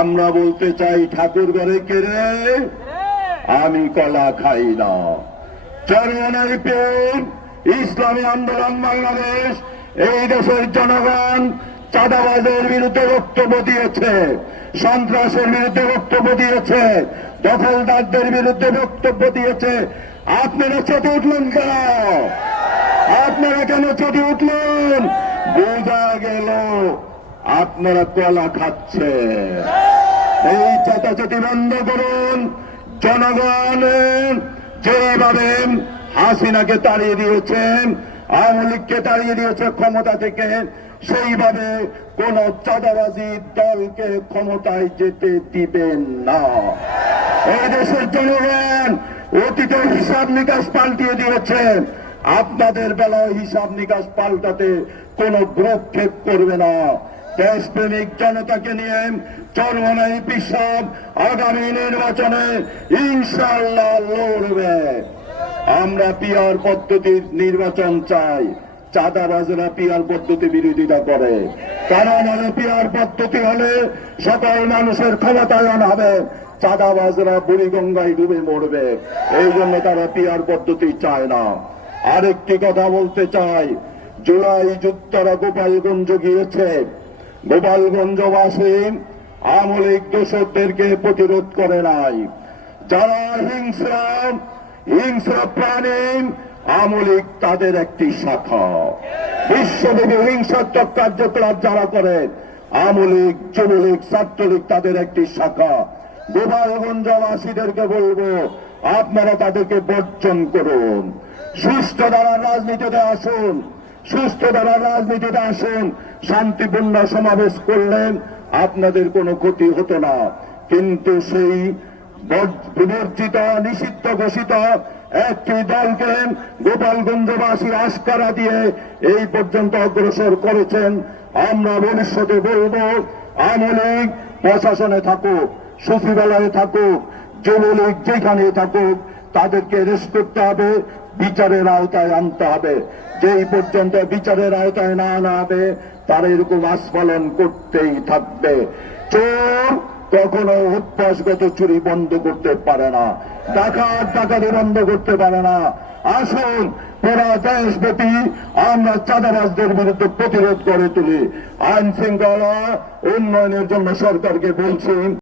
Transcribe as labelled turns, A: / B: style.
A: আমরা বলতে চাই ঠাকুর ঘরে কেড়ে আমি কলা খাই না। চরমনাই প্রেম, ইসলামী আন্দোলন বাংলাদেশ, এই দেশের জনগণ চাঁদাবাজের বিরুদ্ধে বক্তব্য দিয়েছে, সন্ত্রাসের বিরুদ্ধে বক্তব্য দিয়েছে, দখলদারদের বিরুদ্ধে বক্তব্য দিয়েছে। আপনারা চেপে উঠলেন কেন? আপনারা কেন চেপে উঠলেন? বোঝা গেল আপনারা কলা খাচ্ছেন। এই চেতাচেতি বন্ধ করুন। জনগণ যেভাবে হাসিনাকে তাড়িয়ে দিয়েছেন, আওয়ামী লীগকে তাড়িয়ে দিয়েছে ক্ষমতা থেকে, সেইভাবে কোন চাঁদাবাজি দলকে ক্ষমতায় যেতে দিবেন না। এই দেশের জনগণ অতীতের হিসাব নিকাশ পাল্টিয়ে দিয়েছেন আপনাদের বেলায় হিসাব নিকাশ পাল্টাতে কোনো ভ্রক্ষেপ করবে না। দেশপ্রেমিক জনতাকে নিয়ে চরমনাই পিসাব আগামী নির্বাচনে ইনশাল্লাহ লড়বে। আমরা পিয়ার পদ্ধতির নির্বাচন চাই। চাঁদাবাজরা পিয়ার পদ্ধতি বিরোধিতা করে। কারণ হলে পিয়ার পদ্ধতি হলে সকল মানুষের ক্ষমতায়ন হবে? চাঁদাবাজরা বুড়িগঙ্গায় ডুবে মরবে। এই জন্য তারা পিয়ার পদ্ধতি চায় না। আরেকটি কথা বলতে চাই। জুলাই যুক্তরা গোপালগঞ্জ গিয়েছে গোপালগঞ্জবাসী আমলিক দোষকদেরকে প্রতিরোধ করে নাই। যারা হিংস্র হিংস্র প্রাণী, আমলিক তাদের একটি শাখা। বিশ্বব্যাপী হিংসাত্মক কার্যকলাপ যারা করে, আমলিক, যুবলীগ, ছাত্রলীগ তাদের একটি শাখা। গোপালগঞ্জবাসীদেরকে বলব, আপনারা তাদেরকে বর্জন করুন। সুস্থ দ্বারা রাজনীতিতে আসুন। সুস্থ দ্বারা রাজনীতিতে আসুন, শান্তিপূর্ণ সমাবেশ করলেন, আপনাদের কোনো ক্ষতি হতো না। কিন্তু সেই বর- বিবর্জিত, নিষিদ্ধ ঘোষিত একটি দলকে গোপালগঞ্জবাসী আস্কারা দিয়ে এই পর্যন্ত অগ্রসর করেছেন। আমরা ভবিষ্যতে বলব আমলিক প্রশাসনে থাকুক, সচিবালয়ে থাকুক, যুবলীগ যেখানে থাকুক তাদেরকে রেস্ট করতে হবে, বিচারের আওতায় আনতে হবে। যেই পর্যন্ত বিচারের আওতায় না আনা হবে, তারা এরকম আস্ফালন করতেই থাকবে। চোর কখনো অভ্যাসগত চুরি বন্ধ করতে পারে না। ডাকাত ডাকাতি বন্ধ করতে পারে না। আসুন, পুরা দেশব্যাপী আমরা চাঁদাবাজদের বিরুদ্ধে প্রতিরোধ করে তুলি। আইন শৃঙ্খলা উন্নয়নের জন্য সরকারকে বলছি